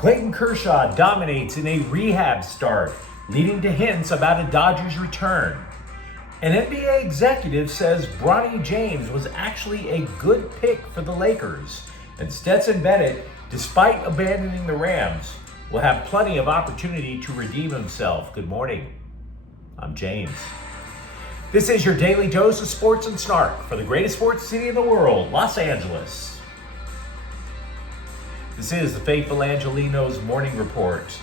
Clayton Kershaw dominates in a rehab start, leading to hints about a Dodgers return. An NBA executive says Bronny James was actually a good pick for the Lakers. And Stetson Bennett, despite abandoning the Rams, will have plenty of opportunity to redeem himself. Good morning. I'm James. This is your daily dose of sports and snark for the greatest sports city in the world, Los Angeles. This is the faithful Angelenos morning report.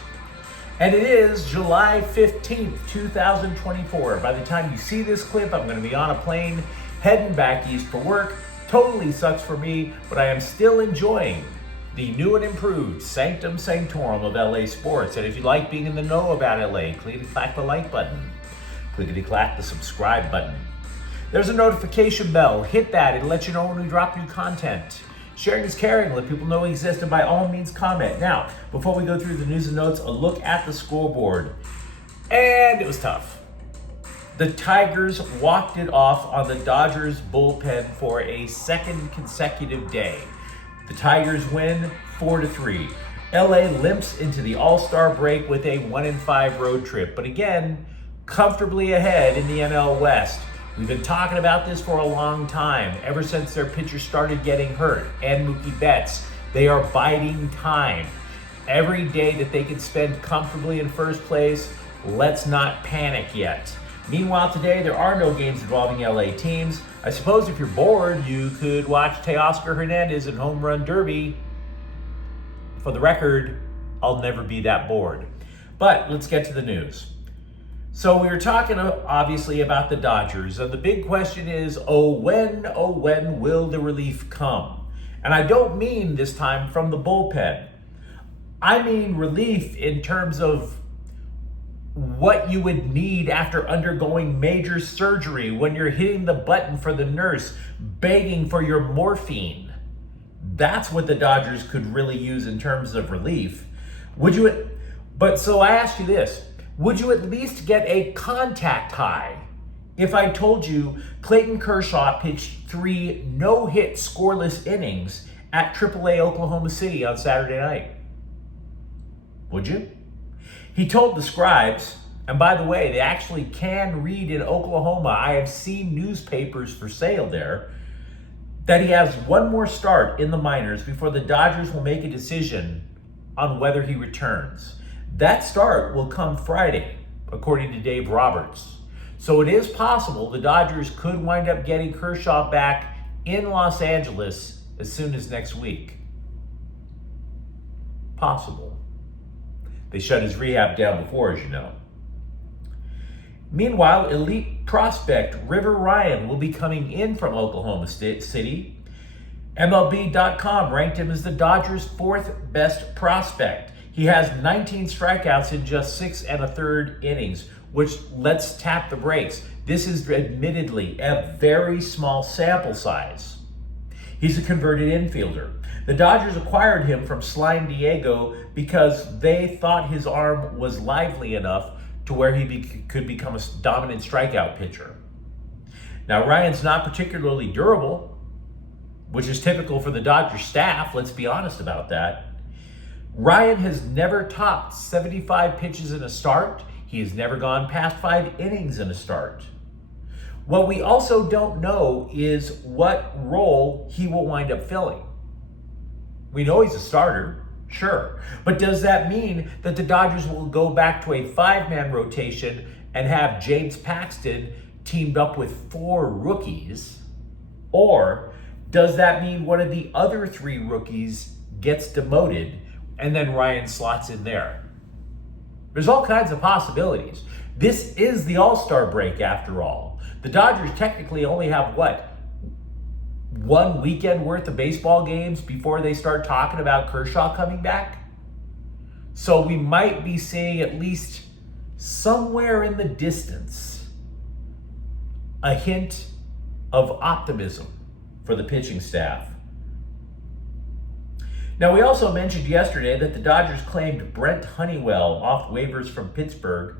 And it is July 15th, 2024. By the time you see this clip, I'm going to be on a plane heading back east for work. Totally sucks for me, but I am still enjoying the new and improved sanctum sanctorum of LA sports. And if you like being in the know about LA, clickety-clack the like button. Clickety-clack the subscribe button. There's a notification bell. Hit that. It'll let you know when we drop new content. Sharing is caring. Let people know we exist, and by all means, comment. Now, before we go through the news and notes, a look at the scoreboard. And it was tough. The Tigers walked it off on the Dodgers bullpen for a second consecutive day. The Tigers win 4-3. LA limps into the All-Star break with a 1-5 road trip, but again, comfortably ahead in the NL West. We've been talking about this for a long time, ever since their pitchers started getting hurt, and Mookie Betts. They are biding time. Every day that they can spend comfortably in first place, let's not panic yet. Meanwhile, today, there are no games involving LA teams. I suppose if you're bored, you could watch Teoscar Hernandez in Home Run Derby. For the record, I'll never be that bored. But let's get to the news. So we were talking, obviously, about the Dodgers, and the big question is, when will the relief come? And I don't mean this time from the bullpen. I mean relief in terms of what you would need after undergoing major surgery, when you're hitting the button for the nurse, begging for your morphine. That's what the Dodgers could really use in terms of relief. So I ask you this. Would you at least get a contact high if I told you Clayton Kershaw pitched 3 no-hit scoreless innings at AAA Oklahoma City on Saturday night? Would you? He told the scribes, and by the way, they actually can read in Oklahoma, I have seen newspapers for sale there, that he has one more start in the minors before the Dodgers will make a decision on whether he returns. That start will come Friday, according to Dave Roberts. So it is possible the Dodgers could wind up getting Kershaw back in Los Angeles as soon as next week. Possible. They shut his rehab down before, as you know. Meanwhile, elite prospect River Ryan will be coming in from Oklahoma City. MLB.com ranked him as the Dodgers' 4th best prospect. He has 19 strikeouts in just 6 1/3 innings, which, let's tap the brakes. This is admittedly a very small sample size. He's a converted infielder. The Dodgers acquired him from Slime Diego because they thought his arm was lively enough to where he could become a dominant strikeout pitcher. Now, Ryan's not particularly durable, which is typical for the Dodgers staff. Let's be honest about that. Ryan has never topped 75 pitches in a start. He has never gone past 5 innings in a start. What we also don't know is what role he will wind up filling. We know he's a starter, sure. But does that mean that the Dodgers will go back to a 5-man rotation and have James Paxton teamed up with 4 rookies? Or does that mean one of the other 3 rookies gets demoted and then Ryan slots in there? There's all kinds of possibilities. This is the All-Star break, after all. The Dodgers technically only have, 1 weekend worth of baseball games before they start talking about Kershaw coming back? So we might be seeing, at least somewhere in the distance, a hint of optimism for the pitching staff. Now, we also mentioned yesterday that the Dodgers claimed Brent Honeywell off waivers from Pittsburgh,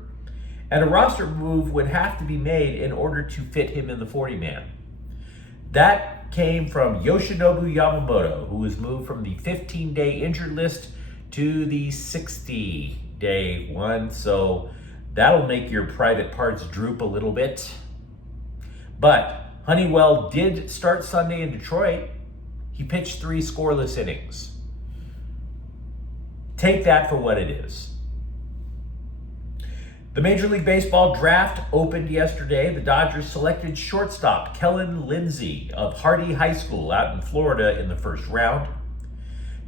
and a roster move would have to be made in order to fit him in the 40-man. That came from Yoshinobu Yamamoto, who was moved from the 15-day injured list to the 60-day one. So that'll make your private parts droop a little bit. But Honeywell did start Sunday in Detroit. He pitched 3 scoreless innings. Take that for what it is. The Major League Baseball draft opened yesterday. The Dodgers selected shortstop Kellen Lindsey of Hardy High School out in Florida in the first round.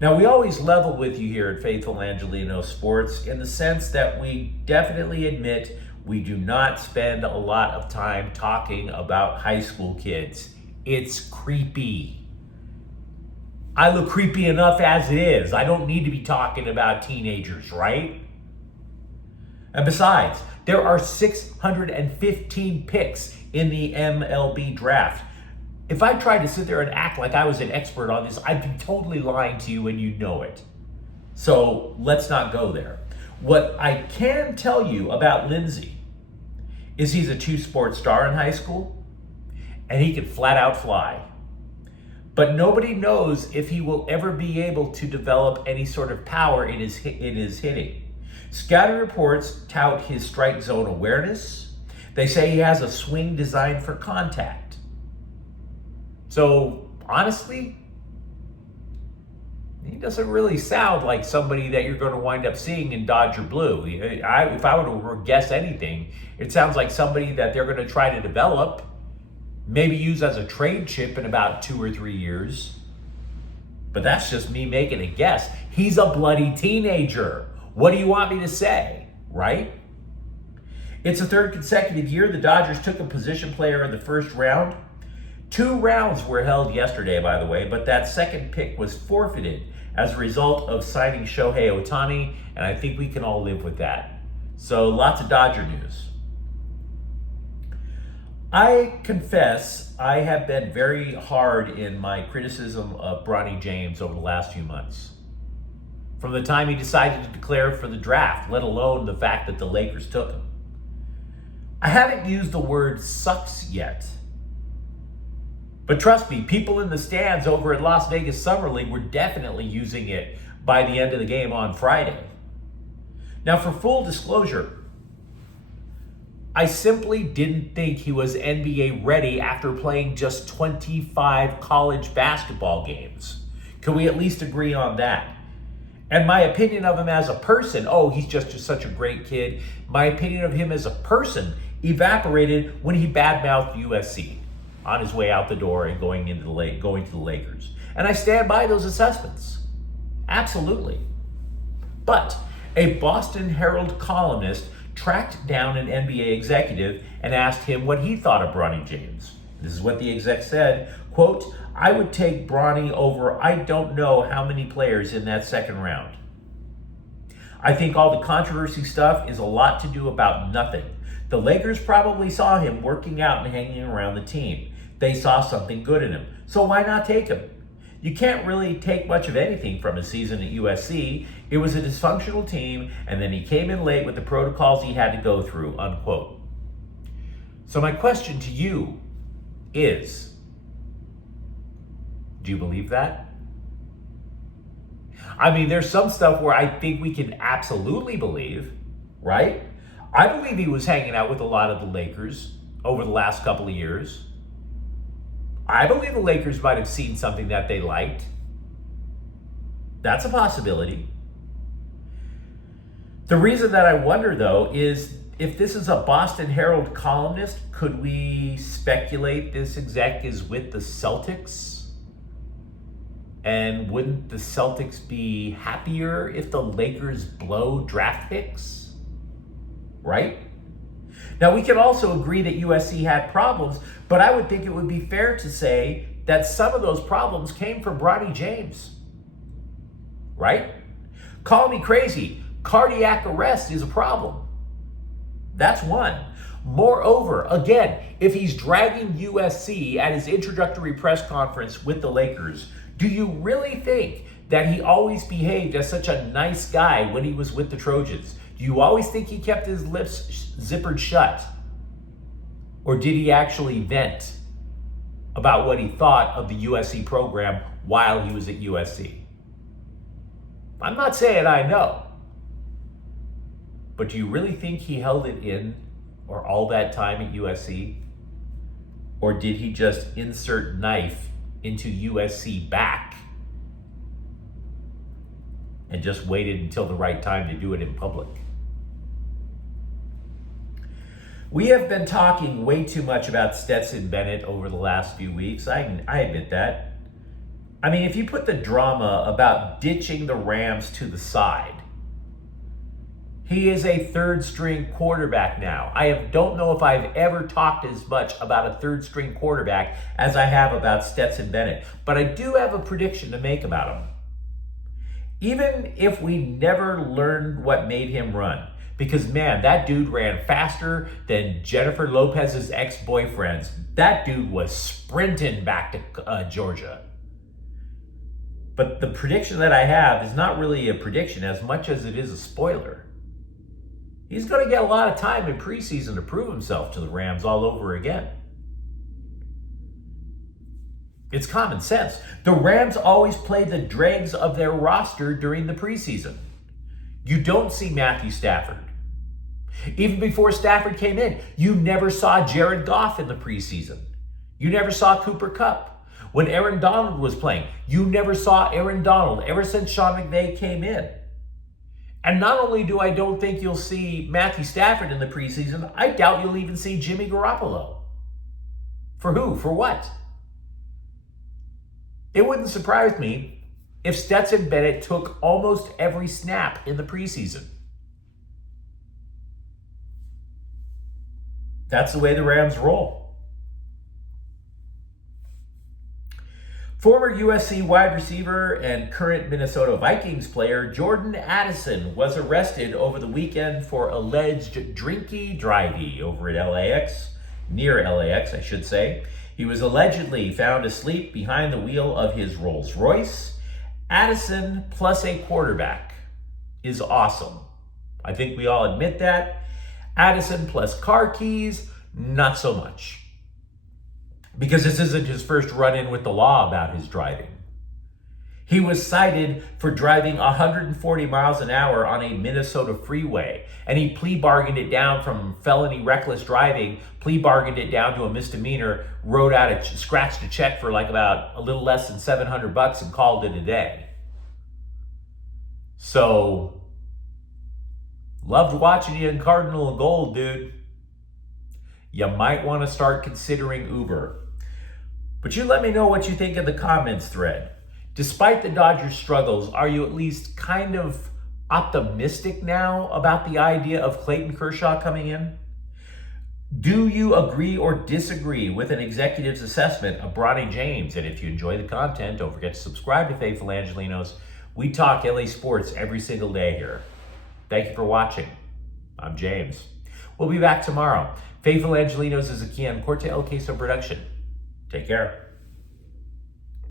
Now, we always level with you here at Faithful Angelenos Sports in the sense that we definitely admit we do not spend a lot of time talking about high school kids. It's creepy. I look creepy enough as it is. I don't need to be talking about teenagers, right? And besides, there are 615 picks in the MLB draft. If I tried to sit there and act like I was an expert on this, I'd be totally lying to you and you know it. So let's not go there. What I can tell you about Lindsey is he's a 2-sport star in high school and he can flat out fly. But nobody knows if he will ever be able to develop any sort of power in his hitting. Scouting reports tout his strike zone awareness. They say he has a swing designed for contact. So, honestly, he doesn't really sound like somebody that you're going to wind up seeing in Dodger Blue. If I were to guess anything, it sounds like somebody that they're going to try to develop, maybe use as a trade chip in about 2 or 3 years. But that's just me making a guess. He's a bloody teenager. What do you want me to say, right? It's the 3rd consecutive year the Dodgers took a position player in the first round. 2 rounds were held yesterday, by the way, but that second pick was forfeited as a result of signing Shohei Ohtani, and I think we can all live with that. So lots of Dodger news. I confess I have been very hard in my criticism of Bronny James over the last few months. From the time he decided to declare for the draft, let alone the fact that the Lakers took him. I haven't used the word sucks yet. But trust me, people in the stands over at Las Vegas Summer League were definitely using it by the end of the game on Friday. Now, for full disclosure, I simply didn't think he was NBA ready after playing just 25 college basketball games. Can we at least agree on that? And my opinion of him as a person, he's just such a great kid. My opinion of him as a person evaporated when he badmouthed USC on his way out the door and going to the Lakers. And I stand by those assessments. Absolutely. But a Boston Herald columnist tracked down an NBA executive and asked him what he thought of Bronny James. This is what the exec said, quote, "I would take Bronny over I don't know how many players in that second round. I think all the controversy stuff is a lot to do about nothing. The Lakers probably saw him working out and hanging around the team. They saw something good in him. So why not take him? You can't really take much of anything from his season at USC. It was a dysfunctional team, and then he came in late with the protocols he had to go through," unquote. So my question to you is, do you believe that? I mean, there's some stuff where I think we can absolutely believe, right? I believe he was hanging out with a lot of the Lakers over the last couple of years. I believe the Lakers might have seen something that they liked. That's a possibility. The reason that I wonder, though, is if this is a Boston Herald columnist, could we speculate this exec is with the Celtics? And wouldn't the Celtics be happier if the Lakers blow draft picks? Right? Now, we can also agree that USC had problems, but I would think it would be fair to say that some of those problems came from Bronny James. Right? Call me crazy. Cardiac arrest is a problem. That's one. Moreover, again, if he's dragging USC at his introductory press conference with the Lakers, do you really think that he always behaved as such a nice guy when he was with the Trojans? Do you always think he kept his lips zippered shut? Or did he actually vent about what he thought of the USC program while he was at USC? I'm not saying I know. But do you really think he held it in or all that time at USC? Or did he just insert knife into USC back and just waited until the right time to do it in public? We have been talking way too much about Stetson Bennett over the last few weeks. I admit that. I mean, if you put the drama about ditching the Rams to the side, he is a third-string quarterback now. I don't know if I've ever talked as much about a third-string quarterback as I have about Stetson Bennett. But I do have a prediction to make about him. Even if we never learned what made him run, because, man, that dude ran faster than Jennifer Lopez's ex-boyfriends. That dude was sprinting back to Georgia. But the prediction that I have is not really a prediction as much as it is a spoiler. He's going to get a lot of time in preseason to prove himself to the Rams all over again. It's common sense. The Rams always play the dregs of their roster during the preseason. You don't see Matthew Stafford. Even before Stafford came in, you never saw Jared Goff in the preseason. You never saw Cooper Kupp. When Aaron Donald was playing, you never saw Aaron Donald ever since Sean McVay came in. And not only do I don't think you'll see Matthew Stafford in the preseason, I doubt you'll even see Jimmy Garoppolo. For who? For what? It wouldn't surprise me if Stetson Bennett took almost every snap in the preseason. That's the way the Rams roll. Former USC wide receiver and current Minnesota Vikings player Jordan Addison was arrested over the weekend for alleged drinky-drivey over at LAX, near LAX, I should say. He was allegedly found asleep behind the wheel of his Rolls Royce. Addison plus a quarterback is awesome. I think we all admit that. Addison plus car keys, not so much. Because this isn't his first run-in with the law about his driving. He was cited for driving 140 miles an hour on a Minnesota freeway, and he plea bargained it down from felony reckless driving, plea bargained it down to a misdemeanor, wrote out scratched a check for like about a little less than $700 and called it a day. So, loved watching you in Cardinal and Gold, dude. You might want to start considering Uber. But you let me know what you think in the comments thread. Despite the Dodgers' struggles, are you at least kind of optimistic now about the idea of Clayton Kershaw coming in? Do you agree or disagree with an executive's assessment of Bronny James? And if you enjoy the content, don't forget to subscribe to Faithful Angelenos. We talk LA sports every single day here. Thank you for watching. I'm James. We'll be back tomorrow. Faithful Angelenos is a Kian Corte El Queso production. Take care.